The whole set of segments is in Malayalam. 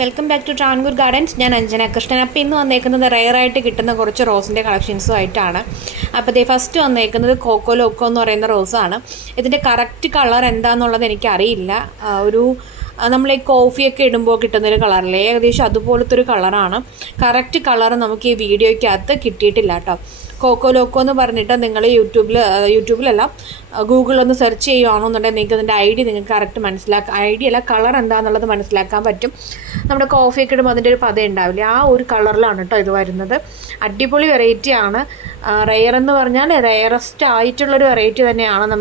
Welcome back to Travancore gardens. ഞാൻ അഞ്ജന കൃഷ്ണൻ. അപ്പോൾ ഇന്ന് വന്നേക്കുന്നത് റെയറായിട്ട് കിട്ടുന്ന കുറച്ച് റോസിൻ്റെ കളക്ഷൻസും ആയിട്ടാണ്. അപ്പോൾ ദേ ഫസ്റ്റ് വന്നേക്കുന്നത് കോക്കോ ലോക്കോ എന്ന് പറയുന്ന റോസാണ്. ഇതിൻ്റെ കറക്റ്റ് കളർ എന്താണെന്നുള്ളത് എനിക്കറിയില്ല. നമ്മൾ ഈ കോഫിയൊക്കെ ഇടുമ്പോൾ കിട്ടുന്നൊരു കളറില്ലേ, ഏകദേശം അതുപോലത്തെ ഒരു കളറാണ്. കറക്റ്റ് കളർ നമുക്ക് ഈ വീഡിയോയ്ക്കകത്ത് കിട്ടിയിട്ടില്ല കേട്ടോ. കോക്കോ ലോക്കോ എന്ന് പറഞ്ഞിട്ട് നിങ്ങൾ യൂട്യൂബിലല്ല ഗൂഗിളൊന്ന് സെർച്ച് ചെയ്യുകയാണെന്നുണ്ടെങ്കിൽ നിങ്ങൾക്ക് അതിൻ്റെ നിങ്ങൾക്ക് കറക്റ്റ് ഐഡിയ അല്ല കളർ എന്താണെന്നുള്ളത് മനസ്സിലാക്കാൻ പറ്റും. നമ്മുടെ കോഫിയൊക്കെ ഇടുമ്പോൾ അതിൻ്റെ ഒരു പത ഉണ്ടാവില്ല, ആ ഒരു കളറിലാണ് കേട്ടോ ഇത് വരുന്നത്. അടിപൊളി വെറൈറ്റിയാണ്. റെയർ എന്ന് പറഞ്ഞാൽ റെയറസ്റ്റ് ആയിട്ടുള്ളൊരു വെറൈറ്റി തന്നെയാണ്.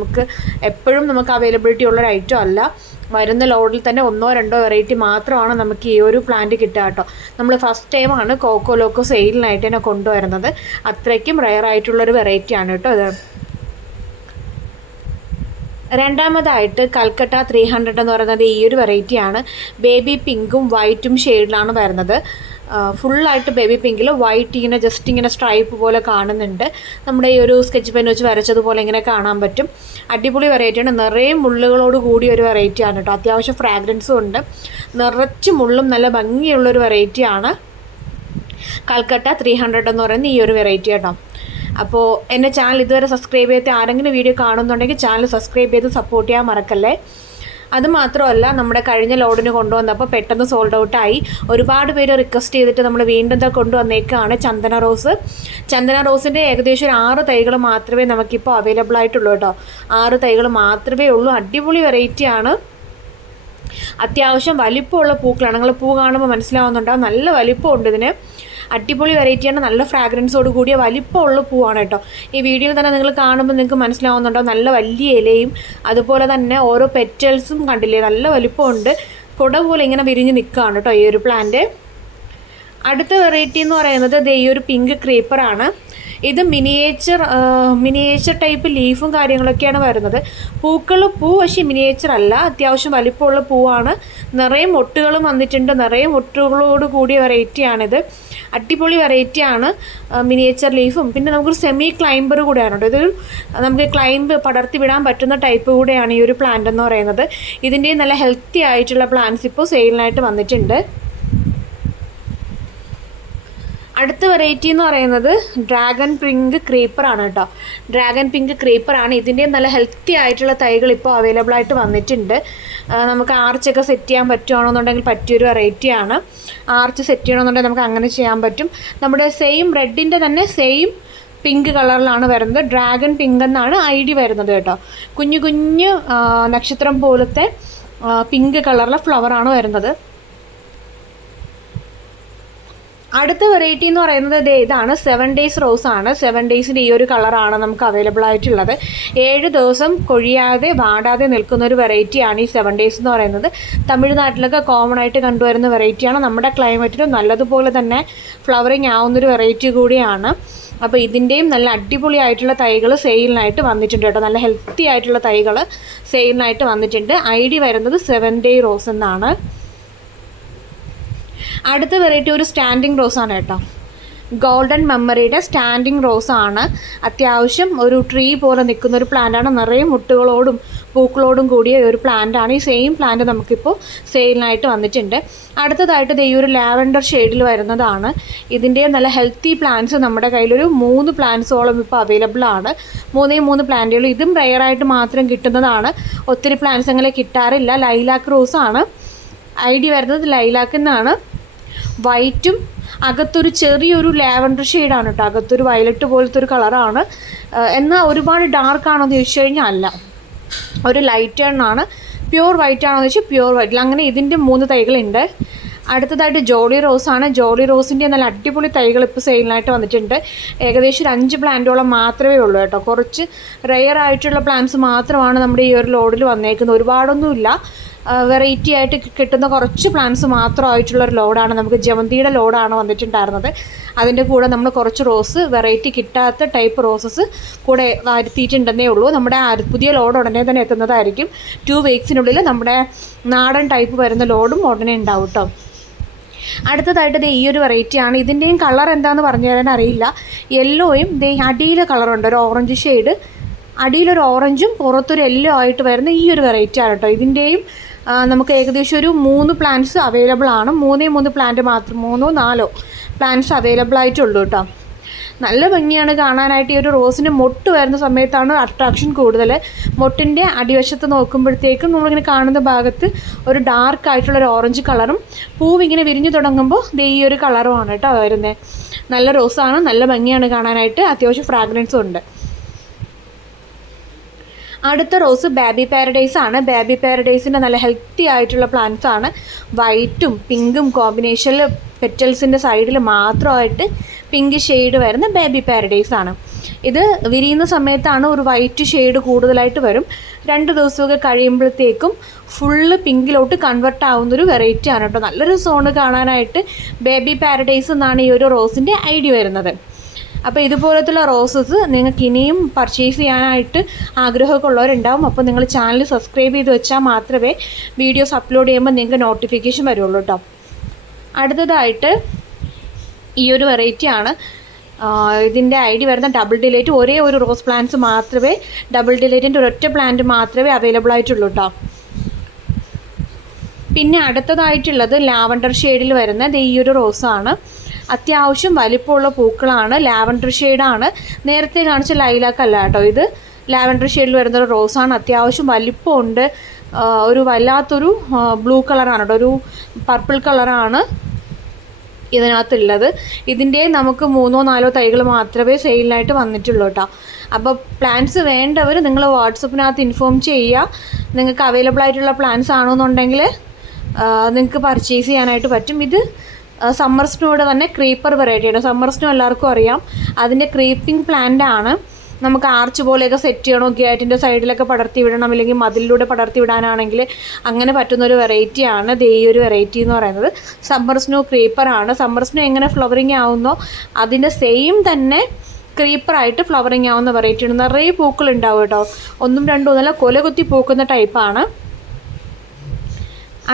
എപ്പോഴും നമുക്ക് അവൈലബിലിറ്റി ഉള്ളൊരു ഐറ്റം അല്ല. വരുന്ന ലോഡിൽ തന്നെ 1-2 വെറൈറ്റി മാത്രമാണ് നമുക്ക് ഈ ഒരു പ്ലാന്റ് കിട്ടുക കേട്ടോ. നമ്മൾ ഫസ്റ്റ് ടൈമാണ് കോക്കോ ലോക്കോ സെയിലിനായിട്ട് തന്നെ കൊണ്ടുവരുന്നത്. അത്രയ്ക്കും റെയർ ആയിട്ടുള്ളൊരു വെറൈറ്റിയാണ് കേട്ടോ ഇത്. രണ്ടാമതായിട്ട് കൽക്കട്ട 300 എന്ന് പറയുന്നത് ഈ ഒരു വെറൈറ്റിയാണ്. ബേബി പിങ്കും വൈറ്റും ഷെയ്ഡിലാണ് വരുന്നത്. ഫുള്ളായിട്ട് ബേബി പിങ്കിൽ വൈറ്റ് ഇങ്ങനെ സ്ട്രൈപ്പ് പോലെ കാണുന്നുണ്ട്. നമ്മുടെ ഈ ഒരു സ്കെച്ച് പെൻ വെച്ച് വരച്ചതുപോലെ ഇങ്ങനെ കാണാൻ പറ്റും. അടിപൊളി വെറൈറ്റിയാണ്. നിറയെ മുള്ളുകളോട് കൂടിയ ഒരു വെറൈറ്റിയാണ് കേട്ടോ. അത്യാവശ്യം ഫ്രാഗ്രൻസും ഉണ്ട്. നിറച്ച് മുള്ളും നല്ല ഭംഗിയുള്ളൊരു വെറൈറ്റിയാണ് കൽക്കട്ട 300 എന്ന് പറയുന്ന ഈ ഒരു വെറൈറ്റി കേട്ടോ. അപ്പോൾ എൻ്റെ ചാനൽ ഇതുവരെ സബ്സ്ക്രൈബ് ചെയ്ത് ആരെങ്കിലും വീഡിയോ കാണുന്നുണ്ടെങ്കിൽ ചാനൽ സബ്സ്ക്രൈബ് ചെയ്ത് സപ്പോർട്ട് ചെയ്യാൻ മറക്കല്ലേ. അതുമാത്രമല്ല, നമ്മുടെ കഴിഞ്ഞ ലോഡിന് കൊണ്ടുവന്നപ്പോൾ പെട്ടെന്ന് സോൾഡ് ഔട്ടായി. ഒരുപാട് പേര് റിക്വസ്റ്റ് ചെയ്തിട്ട് നമ്മൾ വീണ്ടും കൊണ്ടുവന്നേക്കാണ് ചന്ദന റോസിൻ്റെ ഏകദേശം ഒരു 6 തൈകൾ മാത്രമേ നമുക്കിപ്പോൾ അവൈലബിൾ ആയിട്ടുള്ളൂ കേട്ടോ. 6 തൈകൾ മാത്രമേ ഉള്ളൂ. അടിപൊളി വെറൈറ്റിയാണ്. അത്യാവശ്യം വലിപ്പമുള്ള പൂക്കളാണ്. നിങ്ങൾ പൂ കാണുമ്പോൾ മനസ്സിലാവുന്നുണ്ടാവും, നല്ല വലിപ്പമുണ്ട് ഇതിന്. അടിപൊളി വെറൈറ്റിയാണ്. നല്ല ഫ്രാഗ്രൻസോട് കൂടിയ വലിപ്പമുള്ള പൂവാണ് കേട്ടോ. ഈ വീഡിയോയിൽ തന്നെ നിങ്ങൾ കാണുമ്പോൾ നിങ്ങൾക്ക് മനസ്സിലാവുന്നുണ്ടോ, നല്ല വലിയ ഇലയും അതുപോലെ തന്നെ ഓരോ പെറ്റൽസും കണ്ടില്ലേ, നല്ല വലിപ്പമുണ്ട്. കുട പോലെ ഇങ്ങനെ വിരിഞ്ഞ് നിൽക്കുകയാണ് കേട്ടോ ഈ ഒരു പ്ലാന്റ്. അടുത്ത വെറൈറ്റി എന്ന് പറയുന്നത് ഈ ഒരു പിങ്ക് ക്രീപ്പറാണ്. ഇത് മിനിയേച്ചർ ടൈപ്പ് ലീഫും കാര്യങ്ങളൊക്കെയാണ് വരുന്നത്. പൂ പക്ഷേ മിനിയേച്ചർ അല്ല, അത്യാവശ്യം വലിപ്പമുള്ള പൂവാണ്. നിറയെ മൊട്ടുകളും വന്നിട്ടുണ്ട്. നിറയെ മൊട്ടുകളോട് കൂടിയ വെറൈറ്റിയാണിത്. അടിപൊളി വെറൈറ്റിയാണ്. മിനിയേച്ചർ ലീഫും പിന്നെ നമുക്കൊരു സെമി ക്ലൈംബർ കൂടെയാണ് കേട്ടോ. ഇതൊരു നമുക്ക് ക്ലൈംബ് പടർത്തി വിടാൻ പറ്റുന്ന ടൈപ്പ് കൂടെയാണ് ഈ ഒരു പ്ലാന്റ് എന്ന് പറയുന്നത്. ഇതിൻ്റെ നല്ല ഹെൽത്തി ആയിട്ടുള്ള പ്ലാന്റ്സ് ഇപ്പോൾ സെയിലിനായിട്ട് വന്നിട്ടുണ്ട്. അടുത്ത വെറൈറ്റി എന്ന് പറയുന്നത് ഡ്രാഗൺ പിങ്ക് ക്രീപ്പറാണ് കേട്ടോ. ഡ്രാഗൺ പിങ്ക് ക്രീപ്പറാണ്. ഇതിൻ്റെ നല്ല ഹെൽത്തി ആയിട്ടുള്ള തൈകൾ ഇപ്പോൾ അവൈലബിൾ ആയിട്ട് വന്നിട്ടുണ്ട്. നമുക്ക് ആർച്ചൊക്കെ സെറ്റ് ചെയ്യാൻ പറ്റുകയാണെന്നുണ്ടെങ്കിൽ പറ്റിയൊരു വെറൈറ്റിയാണ്. ആർച്ച് സെറ്റ് ചെയ്യണമെന്നുണ്ടെങ്കിൽ നമുക്ക് അങ്ങനെ ചെയ്യാൻ പറ്റും. നമ്മുടെ റെഡിൻ്റെ തന്നെ സെയിം പിങ്ക് കളറിലാണ് വരുന്നത്. ഡ്രാഗൺ പിങ്ക് എന്നാണ് ഐഡി വരുന്നത് കേട്ടോ. കുഞ്ഞു നക്ഷത്രം പോലത്തെ പിങ്ക് കളറിലെ ഫ്ലവറാണ് വരുന്നത്. അടുത്ത വെറൈറ്റി എന്ന് പറയുന്നത് ഇതാണ് 7 days റോസാണ്. 7 daysൻ്റെ ഈ ഒരു കളറാണ് നമുക്ക് അവൈലബിൾ ആയിട്ടുള്ളത്. 7 ദിവസം കൊഴിയാതെ വാടാതെ നിൽക്കുന്ന ഒരു വെറൈറ്റിയാണ് ഈ 7 days എന്ന് പറയുന്നത്. തമിഴ്നാട്ടിലൊക്കെ കോമൺ ആയിട്ട് കണ്ടുവരുന്ന വെറൈറ്റിയാണ്. നമ്മുടെ ക്ലൈമറ്റിനും നല്ലതുപോലെ തന്നെ ഫ്ലവറിങ് ആവുന്നൊരു വെറൈറ്റി കൂടിയാണ്. അപ്പോൾ ഇതിൻ്റെയും നല്ല അടിപൊളിയായിട്ടുള്ള തൈകൾ സെയിലിനായിട്ട് വന്നിട്ടുണ്ട് കേട്ടോ. നല്ല ഹെൽത്തി ആയിട്ടുള്ള തൈകൾ സെയിലിനായിട്ട് വന്നിട്ടുണ്ട്. ഐഡി വരുന്നത് 7 day റോസ് എന്നാണ്. അടുത്ത വെറൈറ്റി ഒരു സ്റ്റാൻഡിങ് റോസാണ് കേട്ടോ. ഗോൾഡൻ മെമ്മറിയുടെ സ്റ്റാൻഡിങ് റോസാണ്. അത്യാവശ്യം ഒരു ട്രീ പോലെ നിൽക്കുന്ന ഒരു പ്ലാന്റാണ്. നിറയെ മുട്ടുകളോടും പൂക്കളോടും കൂടിയ ഒരു പ്ലാന്റാണ്. ഈ സെയിം പ്ലാന്റ് നമുക്കിപ്പോൾ സെയിലിനായിട്ട് വന്നിട്ടുണ്ട്. അടുത്തതായിട്ട് ഈ ഒരു ലാവൻഡർ ഷെയ്ഡിൽ വരുന്നതാണ്. ഇതിൻ്റെ നല്ല ഹെൽത്തി പ്ലാന്റ്സ് നമ്മുടെ കയ്യിലൊരു 3 പ്ലാന്റ്സോളം ഇപ്പോൾ അവൈലബിൾ ആണ്. 3 പ്ലാന്റുകൾ. ഇതും റെയറായിട്ട് മാത്രം കിട്ടുന്നതാണ്. ഒത്തിരി പ്ലാന്റ്സ് അങ്ങനെ കിട്ടാറില്ല. ലൈലാക്ക് റോസാണ്. ഐഡി വരുന്നത് ലൈലാക്ക് എന്നാണ്. വൈറ്റും അകത്തൊരു ചെറിയൊരു ലാവൻഡർ ഷെയ്ഡാണ് കേട്ടോ. അകത്തൊരു വയലറ്റ് പോലത്തെ ഒരു കളറാണ്. എന്നാൽ ഒരുപാട് ഡാർക്കാണോ എന്ന് ചോദിച്ചു കഴിഞ്ഞാൽ അല്ല, ഒരു ലൈറ്റ് ആണ്. പ്യുവർ വൈറ്റ് ആണോ എന്ന് വെച്ചാൽ പ്യുവർ വൈറ്റിൽ. അങ്ങനെ ഇതിൻ്റെ 3 തൈകളുണ്ട്. അടുത്തതായിട്ട് ജോളി റോസാണ്. ജോളി റോസിൻ്റെ നല്ല അടിപൊളി തൈകൾ ഇപ്പോൾ സെയിലിനായിട്ട് വന്നിട്ടുണ്ട്. ഏകദേശം ഒരു 5 പ്ലാന്റോളം മാത്രമേ ഉള്ളൂ കേട്ടോ. കുറച്ച് റെയർ ആയിട്ടുള്ള പ്ലാന്റ്സ് മാത്രമാണ് നമ്മുടെ ഈ ഒരു ലോഡിൽ വന്നേക്കുന്നത്. ഒരുപാടൊന്നുമില്ല. വെറൈറ്റി ആയിട്ട് കിട്ടുന്ന കുറച്ച് പ്ലാന്റ്സ് മാത്രമായിട്ടുള്ളൊരു ലോഡാണ്. നമുക്ക് ജമന്തിയുടെ ലോഡാണ് വന്നിട്ടുണ്ടായിരുന്നത്. അതിൻ്റെ കൂടെ നമ്മൾ കുറച്ച് റോസ് വെറൈറ്റി കിട്ടാത്ത ടൈപ്പ് റോസസ് കൂടെ വരുത്തിയിട്ടുണ്ടെന്നേ ഉള്ളൂ. നമ്മുടെ പുതിയ ലോഡ് ഉടനെ തന്നെ എത്തുന്നതായിരിക്കും. 2 weeksനുള്ളിൽ നമ്മുടെ നാടൻ ടൈപ്പ് വരുന്ന ലോഡും ഉടനെ ഉണ്ടാവും കേട്ടോ. അടുത്തതായിട്ട് ഈ ഒരു വെറൈറ്റിയാണ്. ഇതിൻ്റെയും കളർ എന്താണെന്ന് പറഞ്ഞു തരാൻ അറിയില്ല. യെല്ലോയും അടിയിലെ കളറുണ്ട്, ഒരു ഓറഞ്ച് ഷെയ്ഡ്. അടിയിലൊരു ഓറഞ്ചും പുറത്തൊരു യെല്ലോ ആയിട്ട് വരുന്ന ഈ ഒരു വെറൈറ്റിയാണ് കേട്ടോ. ഇതിൻ്റെയും നമുക്ക് ഏകദേശം ഒരു 3 പ്ലാന്റ്സ് അവൈലബിൾ ആണ്. 3 പ്ലാന്റ് മാത്രം, 3-4 പ്ലാന്റ്സ് അവൈലബിൾ ആയിട്ടുള്ളൂ കേട്ടോ. നല്ല ഭംഗിയാണ് കാണാനായിട്ട്. ഈ ഒരു റോസിന് മൊട്ട് വരുന്ന സമയത്താണ് അട്രാക്ഷൻ കൂടുതൽ. മൊട്ടിൻ്റെ അടിവശത്ത് നോക്കുമ്പോഴത്തേക്കും നമ്മളിങ്ങനെ കാണുന്ന ഭാഗത്ത് ഒരു ഡാർക്ക് ആയിട്ടുള്ളൊരു ഓറഞ്ച് കളറും പൂവിങ്ങനെ വിരിഞ്ഞു തുടങ്ങുമ്പോൾ ഈ ഒരു കളറുമാണ് കേട്ടോ വരുന്നത്. നല്ല റോസാണ്, നല്ല ഭംഗിയാണ് കാണാനായിട്ട്. അത്യാവശ്യം ഫ്രാഗ്രൻസും ഉണ്ട്. അടുത്ത റോസ് ബേബി പാരഡൈസ് ആണ്. ബേബി പാരഡൈസിൻ്റെ നല്ല ഹെൽത്തി ആയിട്ടുള്ള പ്ലാന്റ്സ് ആണ്. വൈറ്റും പിങ്കും കോമ്പിനേഷനിൽ പെറ്റൽസിൻ്റെ സൈഡിൽ മാത്രമായിട്ട് പിങ്ക് ഷെയ്ഡ് വരുന്ന ബേബി പാരഡൈസ് ആണ്. ഇത് വിരിയുന്ന സമയത്താണ് ഒരു വൈറ്റ് ഷെയ്ഡ് കൂടുതലായിട്ട് വരും. 2 ദിവസമൊക്കെ കഴിയുമ്പോഴത്തേക്കും ഫുള്ള് പിങ്കിലോട്ട് കൺവെർട്ട് ആവുന്നൊരു വെറൈറ്റി ആണ് കേട്ടോ. നല്ലൊരു സോണ് കാണാനായിട്ട്. ബേബി പാരഡൈസ് എന്നാണ് ഈ ഒരു റോസിൻ്റെ ഐഡിയ വരുന്നത്. അപ്പോൾ ഇതുപോലത്തുള്ള റോസസ് നിങ്ങൾക്ക് ഇനിയും പർച്ചേസ് ചെയ്യാനായിട്ട് ആഗ്രഹമൊക്കെ ഉള്ളവരുണ്ടാവും. അപ്പോൾ നിങ്ങൾ ചാനൽ സബ്സ്ക്രൈബ് ചെയ്ത് വെച്ചാൽ മാത്രമേ വീഡിയോസ് അപ്ലോഡ് ചെയ്യുമ്പോൾ നിങ്ങൾക്ക് നോട്ടിഫിക്കേഷൻ വരുള്ളൂ കേട്ടോ. അടുത്തതായിട്ട് ഈ ഒരു വെറൈറ്റിയാണ്. ഇതിൻ്റെ ഐഡിയ വരുന്ന ഡബിൾ ഡിലൈറ്റ്. ഒരേ ഒരു റോസ് പ്ലാന്റ്സ് മാത്രമേ, ഡബിൾ ഡിലൈറ്റിൻ്റെ ഒരൊറ്റ പ്ലാന്റ് മാത്രമേ അവൈലബിൾ ആയിട്ടുള്ളൂ കേട്ടോ. പിന്നെ അടുത്തതായിട്ടുള്ളത് ലാവൻഡർ ഷെയ്ഡിൽ വരുന്ന ഈ ഒരു റോസാണ്. അത്യാവശ്യം വലിപ്പമുള്ള പൂക്കളാണ്. ലാവൻഡർ ഷെയ്ഡാണ്. നേരത്തെ കാണിച്ച ലൈലാക്ക് അല്ല കേട്ടോ. ഇത് ലാവൻഡർ ഷെയ്ഡിൽ വരുന്ന റോസാണ്. അത്യാവശ്യം വലിപ്പമുണ്ട്. ഒരു വല്ലാത്തൊരു ബ്ലൂ കളറാണ് കേട്ടോ. ഒരു പർപ്പിൾ കളറാണ് ഇതിനകത്തുള്ളത്. ഇതിൻ്റെ നമുക്ക് 3-4 തൈകൾ മാത്രമേ സെയിലിനായിട്ട് വന്നിട്ടുള്ളൂ കേട്ടോ. അപ്പോൾ പ്ലാന്റ്സ് വേണ്ടവർ നിങ്ങൾ വാട്സപ്പിനകത്ത് ഇൻഫോം ചെയ്യുക. നിങ്ങൾക്ക് അവൈലബിൾ ആയിട്ടുള്ള പ്ലാന്റ്സ് ആണെന്നുണ്ടെങ്കിൽ നിങ്ങൾക്ക് പർച്ചേസ് ചെയ്യാനായിട്ട് പറ്റും. ഇത് സമ്മർ സ്നോയുടെ തന്നെ ക്രീപ്പർ വെറൈറ്റിയാണ്. സമ്മർ സ്നോ എല്ലാവർക്കും അറിയാം. അതിൻ്റെ ക്രീപ്പിംഗ് പ്ലാന്റ് ആണ്. നമുക്ക് ആർച്ച് പോലെയൊക്കെ സെറ്റ് ചെയ്യണം, ഗേറ്റിൻ്റെ സൈഡിലൊക്കെ പടർത്തി വിടണം, അല്ലെങ്കിൽ മതിലിലൂടെ പടർത്തി വിടാനാണെങ്കിൽ അങ്ങനെ പറ്റുന്നൊരു വെറൈറ്റിയാണ് ഈ ഒരു വെറൈറ്റി എന്ന് പറയുന്നത്. സമ്മർ സ്നോ ക്രീപ്പറാണ്. സമ്മർ സ്നോ എങ്ങനെ ഫ്ലവറിങ് ആവുന്നോ അതിൻ്റെ സെയിം തന്നെ ക്രീപ്പറായിട്ട് ഫ്ലവറിങ് ആവുന്ന വെറൈറ്റിയാണ്. നിറയെ പൂക്കൾ ഉണ്ടാവും കേട്ടോ. 1-2 കൊലകുത്തി പൂക്കുന്ന ടൈപ്പാണ്.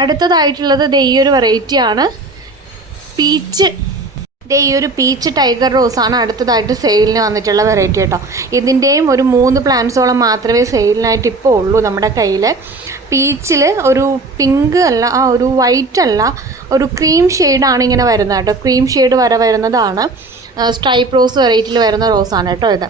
അടുത്തതായിട്ടുള്ളത് ഈ ഒരു വെറൈറ്റിയാണ്. പീച്ച്. ഈ ഒരു പീച്ച് ടൈഗർ റോസാണ് അടുത്തതായിട്ട് സെയിലിന് വന്നിട്ടുള്ള വെറൈറ്റി കേട്ടോ. ഇതിൻ്റെയും ഒരു 3 പ്ലാന്റ്സോളം മാത്രമേ സെയിലിനായിട്ട് ഇപ്പോൾ ഉള്ളൂ നമ്മുടെ കയ്യിൽ. പീച്ചിൽ ഒരു പിങ്ക് അല്ല, ഒരു വൈറ്റ് അല്ല, ഒരു ക്രീം ഷെയ്ഡാണ് ഇങ്ങനെ വരുന്നത് കേട്ടോ. ക്രീം ഷെയ്ഡ് വരുന്നതാണ്. സ്ട്രൈപ്പ് റോസ് വെറൈറ്റിയിൽ വരുന്ന റോസാണ് കേട്ടോ ഇത്.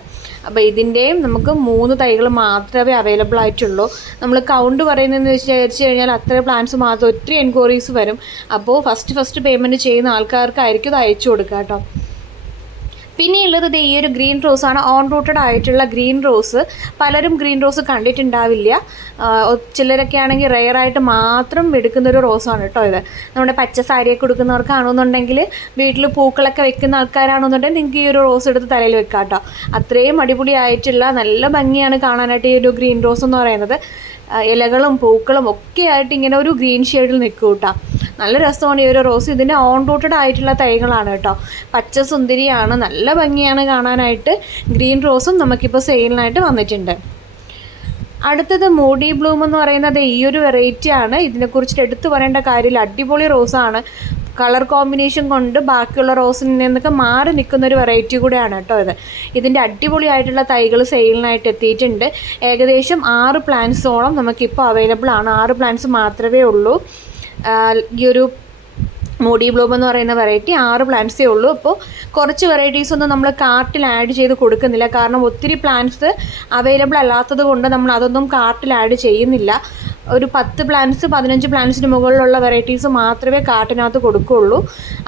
അപ്പോൾ ഇതിൻ്റെയും നമുക്ക് 3 തൈകൾ മാത്രമേ അവൈലബിൾ ആയിട്ടുള്ളൂ. നമ്മൾ കൗണ്ട് പറയുന്നതെന്ന് വിചാരിച്ചു കഴിഞ്ഞാൽ അത്ര പ്ലാന്റ്സ് മാത്രം ഒത്തിരി എൻക്വയറീസ് വരും. അപ്പോൾ ഫസ്റ്റ് പേയ്മെൻറ്റ് ചെയ്യുന്ന ആൾക്കാർക്കായിരിക്കും ഇത് അയച്ചു കൊടുക്കുക കേട്ടോ. പിന്നെയുള്ളത് ഈ ഒരു ഗ്രീൻ റോസാണ്. ഓൺ റൂട്ടഡ് ആയിട്ടുള്ള ഗ്രീൻ റോസ്. പലരും ഗ്രീൻ റോസ് കണ്ടിട്ടുണ്ടാവില്ല. ചിലരൊക്കെ ആണെങ്കിൽ റെയറായിട്ട് മാത്രം എടുക്കുന്നൊരു റോസാണ് കേട്ടോ ഇത്. നമ്മുടെ പച്ച സാരിയൊക്കെ കൊടുക്കുന്നവർക്കാണെന്നുണ്ടെങ്കിൽ, വീട്ടിൽ പൂക്കളൊക്കെ വെക്കുന്ന ആൾക്കാരാണെന്നുണ്ടെങ്കിൽ നിങ്ങൾക്ക് ഈ ഒരു റോസ് എടുത്ത് തലയിൽ വെക്കാം കേട്ടോ. അത്രയും അടിപൊളിയായിട്ടുള്ള നല്ല ഭംഗിയാണ് കാണാനായിട്ട് ഈ ഒരു ഗ്രീൻ റോസ് എന്ന് പറയുന്നത്. ഇലകളും പൂക്കളും ഒക്കെ ആയിട്ട് ഇങ്ങനെ ഒരു ഗ്രീൻ ഷെയ്ഡിൽ നിൽക്കും കേട്ടോ. നല്ല രസമാണ് ഈ ഒരു റോസ്. ഇതിൻ്റെ ഓൺ റൂട്ടഡ് ആയിട്ടുള്ള തൈകളാണ് കേട്ടോ. പച്ച സുന്ദരിയാണ്, നല്ല ഭംഗിയാണ് കാണാനായിട്ട്. ഗ്രീൻ റോസും നമുക്കിപ്പോൾ സെയിലിനായിട്ട് വന്നിട്ടുണ്ട്. അടുത്തത് മൂഡി ബ്ലൂം എന്ന് പറയുന്നത് ഈ ഒരു വെറൈറ്റിയാണ്. ഇതിനെക്കുറിച്ചിട്ട് എടുത്തു പറയേണ്ട കാര്യമില്ല. അടിപൊളി റോസാണ്. കളർ കോമ്പിനേഷൻ കൊണ്ട് ബാക്കിയുള്ള റോസിൽ നിന്നൊക്കെ മാറി നിൽക്കുന്നൊരു വെറൈറ്റി കൂടെയാണ് കേട്ടോ ഇത്. ഇതിൻ്റെ അടിപൊളിയായിട്ടുള്ള തൈകൾ സെയിലിനായിട്ട് എത്തിയിട്ടുണ്ട്. ഏകദേശം 6 പ്ലാന്റ്സോളം നമുക്കിപ്പോൾ അവൈലബിൾ ആണ്. 6 പ്ലാന്റ്സ് മാത്രമേ ഉള്ളൂ. ഈ ഒരു മൂഡി ബ്ലൂം എന്ന് പറയുന്ന വെറൈറ്റി 6 പ്ലാന്റ്സേ ഉള്ളൂ. അപ്പോൾ കുറച്ച് വെറൈറ്റീസൊന്നും നമ്മൾ കാർട്ടിൽ ആഡ് ചെയ്ത് കൊടുക്കുന്നില്ല. കാരണം ഒത്തിരി പ്ലാന്റ്സ് അവൈലബിൾ അല്ലാത്തത് കൊണ്ട് നമ്മൾ അതൊന്നും കാർട്ടിൽ ആഡ് ചെയ്യുന്നില്ല. ഒരു 10 പ്ലാന്റ്സ് 15 പ്ലാന്റ്സിന് മുകളിലുള്ള വെറൈറ്റീസ് മാത്രമേ കാർട്ടിനകത്ത് കൊടുക്കുകയുള്ളൂ.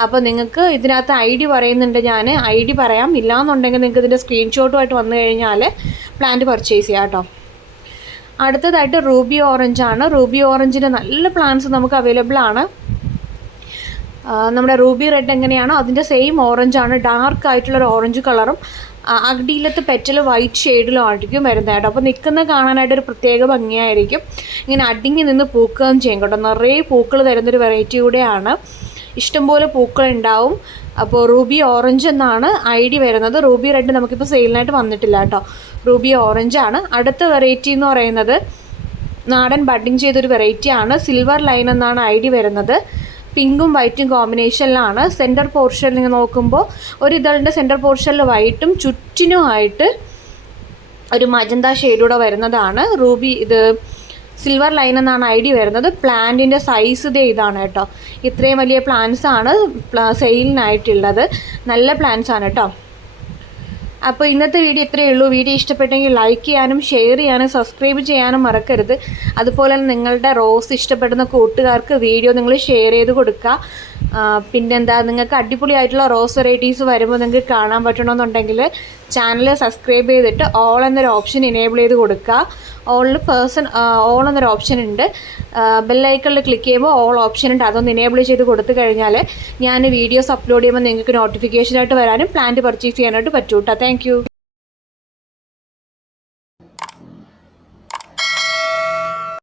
അപ്പോൾ നിങ്ങൾക്ക് ഇതിനകത്ത് ID പറയുന്നുണ്ട്. ഞാൻ ID പറയാം. ഇല്ലയെന്നുണ്ടെങ്കിൽ നിങ്ങൾക്ക് ഇതിൻ്റെ സ്ക്രീൻഷോട്ടുമായിട്ട് വന്നു കഴിഞ്ഞാൽ പ്ലാന്റ് പർച്ചേസ് ചെയ്യാം കേട്ടോ. അടുത്തതായിട്ട് റൂബി ഓറഞ്ച് ആണ്. റൂബി ഓറഞ്ചിൻ്റെ നല്ല പ്ലാന്റ്സ് നമുക്ക് അവൈലബിൾ ആണ്. നമ്മുടെ റൂബി റെഡ് എങ്ങനെയാണോ അതിൻ്റെ സെയിം ഓറഞ്ചാണ്. ഡാർക്ക് ആയിട്ടുള്ളൊരു ഓറഞ്ച് കളറും അടിയിലത്തെ പെറ്റൽ വൈറ്റ് ഷെയ്ഡിലും ആയിരിക്കും വരുന്നത് കേട്ടോ. അപ്പോൾ നിൽക്കുന്ന കാണാനായിട്ടൊരു പ്രത്യേക ഭംഗിയായിരിക്കും. ഇങ്ങനെ അടിങ്ങി നിന്ന് പൂക്കുകയും ചെയ്യും കേട്ടോ. നിറയെ പൂക്കൾ തരുന്നൊരു വെറൈറ്റി കൂടെയാണ്. ഇഷ്ടംപോലെ പൂക്കളുണ്ടാവും. അപ്പോൾ റൂബി ഓറഞ്ച് എന്നാണ് ID വരുന്നത്. റൂബി റെഡ് നമുക്കിപ്പോൾ സെയിലിനായിട്ട് വന്നിട്ടില്ല കേട്ടോ. റൂബി ഓറഞ്ചാണ്. അടുത്ത വെറൈറ്റി എന്ന് പറയുന്നത് നാടൻ ബഡ്ഡിങ് ചെയ്തൊരു വെറൈറ്റിയാണ്. സിൽവർ ലൈൻ എന്നാണ് ID വരുന്നത്. പിങ്കും വൈറ്റും കോമ്പിനേഷനിലാണ്. സെൻറ്റർ പോർഷനിൽ നോക്കുമ്പോൾ ഒരു ഇതളിൻ്റെ സെൻറ്റർ പോർഷനിൽ വൈറ്റും ചുറ്റിനുമായിട്ട് ഒരു മജന്ത ഷെയ്ഡൂടെ വരുന്നതാണ്. റൂബി ഇത് സിൽവർ ലൈൻ എന്നാണ് ഐഡി വരുന്നത്. പ്ലാന്റിൻ്റെ സൈസ് ഇതേ ഇതാണ് കേട്ടോ. ഇത്രയും വലിയ പ്ലാന്റ്സ് ആണ് സെയിലിനായിട്ടുള്ളത്. നല്ല പ്ലാന്റ്സ് ആണ് കേട്ടോ. അപ്പോൾ ഇന്നത്തെ വീഡിയോ ഇത്രയേ ഉള്ളൂ. വീഡിയോ ഇഷ്ടപ്പെട്ടെങ്കിൽ ലൈക്ക് ചെയ്യാനും ഷെയർ ചെയ്യാനും സബ്സ്ക്രൈബ് ചെയ്യാനും മറക്കരുത്. അതുപോലെ നിങ്ങളുടെ റോസ് ഇഷ്ടപ്പെടുന്ന കൂട്ടുകാർക്ക് വീഡിയോ നിങ്ങൾ ഷെയർ ചെയ്ത് കൊടുക്കുക. പിന്നെന്താ, നിങ്ങൾക്ക് അടിപൊളിയായിട്ടുള്ള റോസ് വെറൈറ്റീസ് വരുമ്പോൾ നിങ്ങൾക്ക് കാണാൻ പറ്റണമെന്നുണ്ടെങ്കിൽ ചാനൽ സബ്സ്ക്രൈബ് ചെയ്തിട്ട് ഓൾ എന്നൊരു ഓപ്ഷൻ എനേബിൾ ചെയ്ത് കൊടുക്കുക. ഓൾ എന്നൊരു ഓപ്ഷൻ ഉണ്ട്. ബെല്ലൈക്കണിൽ ക്ലിക്ക് ചെയ്യുമ്പോൾ ഓൾ ഓപ്ഷൻ ഉണ്ട്. അതൊന്ന് എനേബിൾ ചെയ്ത് കൊടുത്തു കഴിഞ്ഞാൽ ഞാൻ വീഡിയോസ് അപ്ലോഡ് ചെയ്യുമ്പോൾ നിങ്ങൾക്ക് നോട്ടിഫിക്കേഷനായിട്ട് വരാനും പ്ലാന്റ് പർച്ചേസ് ചെയ്യാനായിട്ട് പറ്റൂ കേട്ടോ. Thank you.